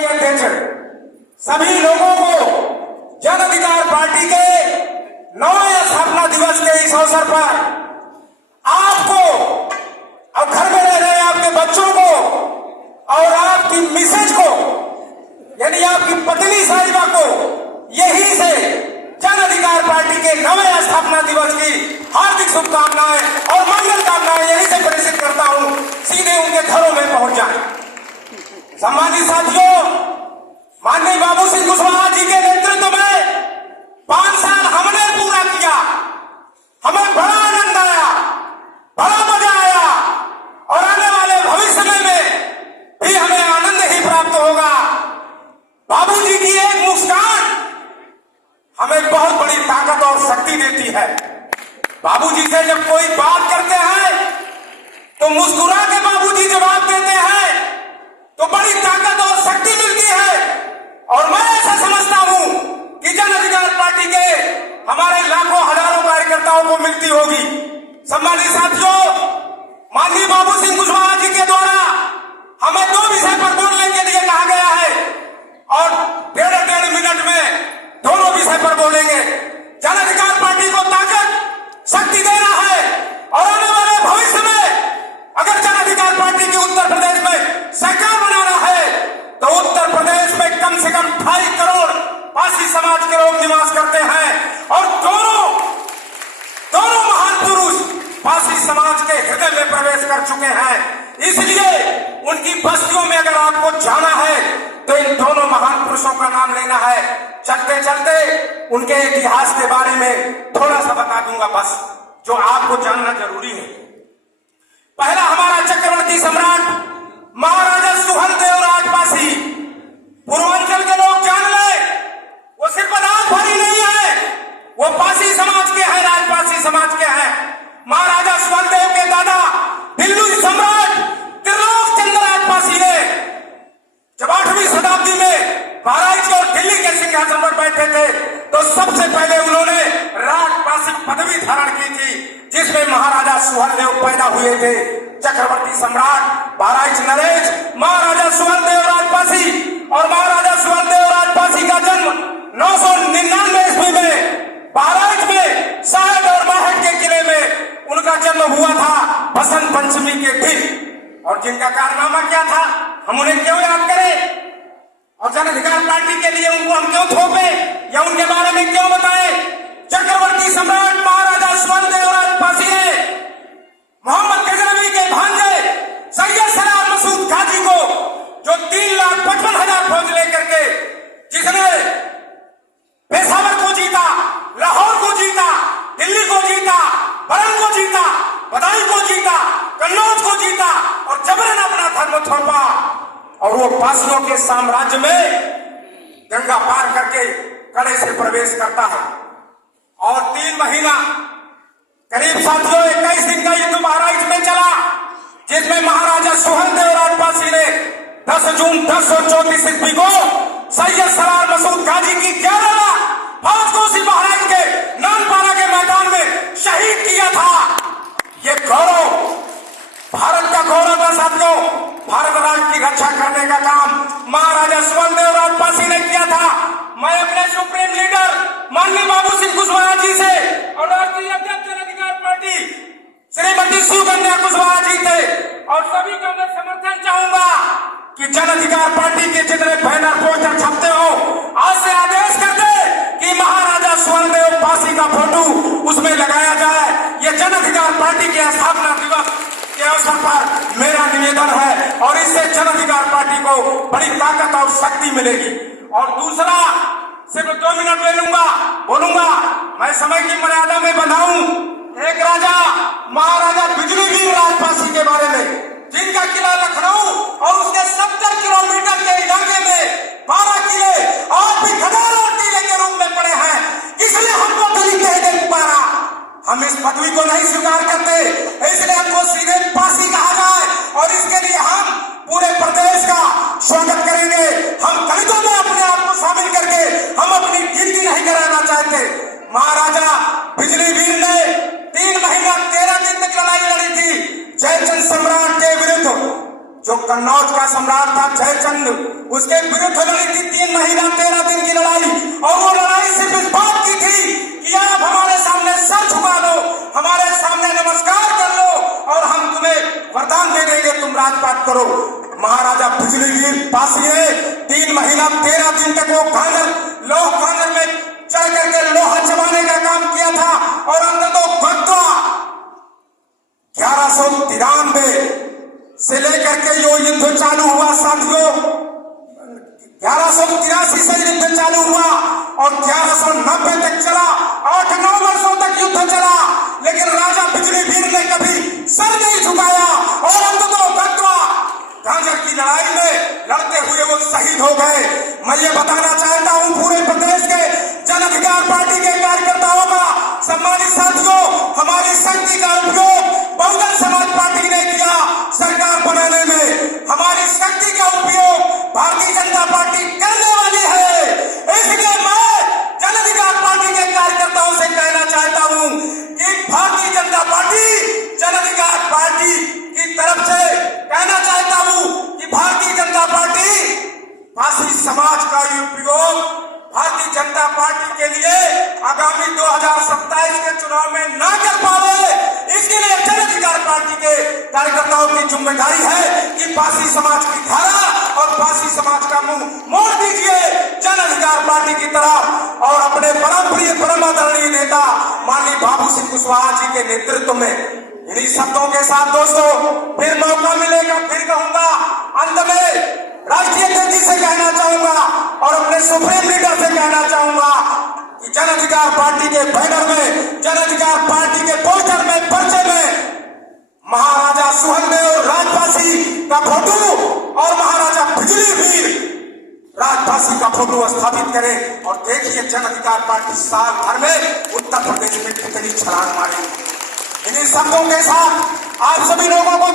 के अध्यक्ष, सभी लोगों को जन अधिकार पार्टी के 9वें स्थापना दिवस के इस अवसर पर आपको और घर में रह रहे आपके बच्चों को और आपकी मिसेज को, यानी आपकी पत्नी साहिबा को, यही से जन अधिकार पार्टी के 9वें स्थापना दिवस की हार्दिक शुभकामनाएं और मंगल कामनाएं यही से प्रेषित करता हूं, सीधे उनके घरों में पहुंच जाए। सम्मानित साथियों, माननीय बाबू सिंह कुशवाहा जी के नेतृत्व में 5 साल हमने पूरा किया। हमें बड़ा आनंद आया, बड़ा मजा आया और आने वाले भविष्य में भी हमें आनंद ही प्राप्त होगा। बाबूजी की एक मुस्कान हमें बहुत बड़ी ताकत और शक्ति देती है। बाबूजी से जब कोई बात करते हैं तो मुस्कुरा के बाबूजी जवाब देते हैं तो बड़ी ताकत और शक्ति मिलती है। और मैं ऐसा समझता हूं कि जन अधिकार पार्टी के हमारे लाखों हजारों कार्यकर्ताओं को मिलती होगी। सम्मानित साथियों, माननीय बाबू सिंह कुशवाहा जी के द्वारा हमें 2 विषय पर बोलने के लिए कहा गया है और 1.5 मिनट में दोनों विषय पर बोलेंगे। जन अधिकार पार्टी को ताकत, शक्ति देना है और आने वाले भविष्य में अगर जन अधिकार पार्टी की उत्तर प्रदेश में सरकार बनाना है तो उत्तर प्रदेश में कम से कम 2.5 करोड़ पासी समाज के लोग निवास करते हैं और दोनों महान पुरुष पासी समाज के हृदय में प्रवेश कर चुके हैं। इसलिए उनकी बस्तियों में अगर आपको जाना है तो इन दोनों महान पुरुषों का नाम लेना है। चलते चलते उनके इतिहास के बारे में थोड़ा सा बता दूंगा, बस जो आपको जानना जरूरी है। पहला हमारा चक्रवर्ती सम्राट महाराजा सुहेलदेव राजपासी। पूर्वांचल के लोग जान ले, वो सिर्फ राजभरी नहीं है, वो पासी समाज के हैं, राजपासी समाज के हैं। महाराजा सुहेलदेव के दादा दिल्ली सम्राट त्रिलोक चंद्र राजपासी ने जब 8वीं शताब्दी में बहराइच और दिल्ली के सिंहासन पर बैठे थे तो सबसे पहले उन्होंने राजपासी पदवी धारण की थी, जिसमें महाराजा सुहेलदेव पैदा हुए थे। चक्रवर्ती सम्राट बहराइच नरेश महाराजा सुहेलदेव राजपासी और महाराजा सुहेलदेव राजपासी का जन्म 999 ईस्वी में बहराइच में साहेब और माहट के किले में उनका जन्म हुआ था बसंत पंचमी के दिन। और जिनका कारनामा क्या था, हम उन्हें क्यों याद करें और जन अधिकार पार्टी के लिए उनको हम क्यों थोपे या उनके बारे में क्यों बताएं? चक्रवर्ती सम्राट महाराजा सुहेलदेव राजपासी ने मोहम्मद गजनवी के भांजे सैयद सलार मसूद गाजी को, जो 3,55,000 फौज लेकर के जिसने पेशावर को जीता, लाहौर को जीता, दिल्ली को जीता, बरन को जीता, बदायूं को जीता, कन्नौज को जीता और जबरन अपना धर्म थोपा और वो पासियों के साम्राज्य में गंगा पार करके कड़े से प्रवेश करता है। और 3 महीना करीब साथियों 21 दिन का युद्ध बहराइच में चला, जिसमें महाराजा सुहेलदेव राजपासी ने 10 जून 1034 ईस्वी को सैयद सलार मसूद गाजी की 11 फौज को उसी बहराइच के नानपारा के मैदान में शहीद किया था। ये गौरव भारत का गौरव था साथियों। भारत राज्य की रक्षा करने का काम महाराजा सुहेलदेव राजपासी ने किया था। मैं अपने सुप्रीम लीडर माननीय बाबू सिंह कुशवाहा जी से और राष्ट्रीय अध्यक्ष जन अधिकार पार्टी श्रीमती सुकन्या कुशवाहा जी थे और सभी का मैं समर्थन चाहूंगा कि जन अधिकार पार्टी के जितने बैनर पोस्टर छपते हो, आज से आदेश कर दे कि महाराजा सुहेलदेव पासी का फोटो उसमें लगाया जाए। ये जन अधिकार पार्टी के स्थापना दिवस के अवसर पर मेरा निवेदन है और इससे जन अधिकार पार्टी को बड़ी ताकत और शक्ति मिलेगी। और दूसरा, सिर्फ 2 मिनट ले लूंगा, बोलूंगा, मैं समय की मर्यादा में बंधाऊं। एक राजा महाराजा बिजलीवीर राजपासी के बारे में, जिनका किला लखनऊ और उसके 70 किलोमीटर के इलाके में 12 किले और भी खदान और टीले के रूप में पड़े हैं, इसलिए हमको दिल्ली कह दे पारा। हम इस पदवी को नहीं स्वीकार करते, इसलिए हमको सीधे पासी कहा जाए और इसके लिए हम पूरे प्रदेश का स्वागत करेंगे। हम दलितों में अपने आप को शामिल करके हम अपनी गिनती नहीं कराना चाहते। महाराजा बिजलीवीर ने 3 महीना 13 दिन तक लड़ाई लड़ी थी जयचंद सम्राट के विरुद्ध, जो कन्नौज का सम्राट था जयचंद, उसके विरुद्ध लड़ी थी 3 महीना 13 दिन की लड़ाई। और वो लड़ाई सिर्फ इस बात की थी कि आप हमारे सामने सर झुका लो, हमारे सामने नमस्कार कर लो और हम तुम्हें वरदान दे देंगे, तुम राजपाट करो। महाराजा बिजलीवीर पासी ने 3 महीना 13 दिन तक वो लोह कांगर में चढ़ करके लोहा चबाने का काम किया था। और अंदर तो गद्दा 1193 से लेकर के जो युद्ध चालू हुआ साथियों, 1183 से युद्ध चालू हुआ और 1190 तक चला। 8-9 वर्षों तक युद्ध चला, लेकिन राजा बिजलीवीर ने कभी सर नहीं झुकाया। और अंततः गद्दा गांजर की लड़ाई में लड़ते हुए वो शहीद हो गए। मैं ये बताना चाहता हूं पूरे प्रदेश के जन अधिकार पार्टी के कार्यकर्ताओं का, सम्मानित साथियों, हमारी शक्ति का उपयोग बहुजन समाज पार्टी ने किया सरकार बनाने में। हमारी शक्ति का उपयोग भारतीय जनता पार्टी करने वाली है। इसलिए मैं जन अधिकार पार्टी के कार्यकर्ताओं से कहना चाहता हूं कि भारतीय जनता पार्टी जन अधिकार पार्टी की तरफ से कहना चाहता हूं कि भारतीय जनता पार्टी पासी समाज का उपयोग भारतीय जनता पार्टी के लिए आगामी 2027 के चुनाव में ना कर पावे, इसके लिए जन अधिकार पार्टी के कार्यकर्ताओं की जिम्मेदारी है कि पासी समाज की धारा और पासी समाज का मुंह मोड़ दीजिए जन अधिकार पार्टी की तरफ और अपने परम प्रिय परम आदरणीय नेता माननीय बाबू सिंह कुशवाहा जी के नेतृत्व में। इन्हीं शब्दों के साथ दोस्तों, फिर मौका मिलेगा फिर कहूंगा। अंत में राष्ट्रीय अध्यक्ष जी से कहना चाहूंगा और अपने सुप्रीम लीडर से कहना चाहूंगा कि जन अधिकार पार्टी के बैनर में, जन अधिकार पार्टी के पोस्टर में, पर्चे में महाराजा सुहेलदेव और राजपासी का फोटो और महाराजा बिजलीवीर राजपासी का फोटो स्थापित करें। और देखिए जन अधिकार पार्टी साल भर में उत्तर प्रदेश में कितनी छलांग मारी। इन्हीं शब्दों के साथ आप सभी लोगों को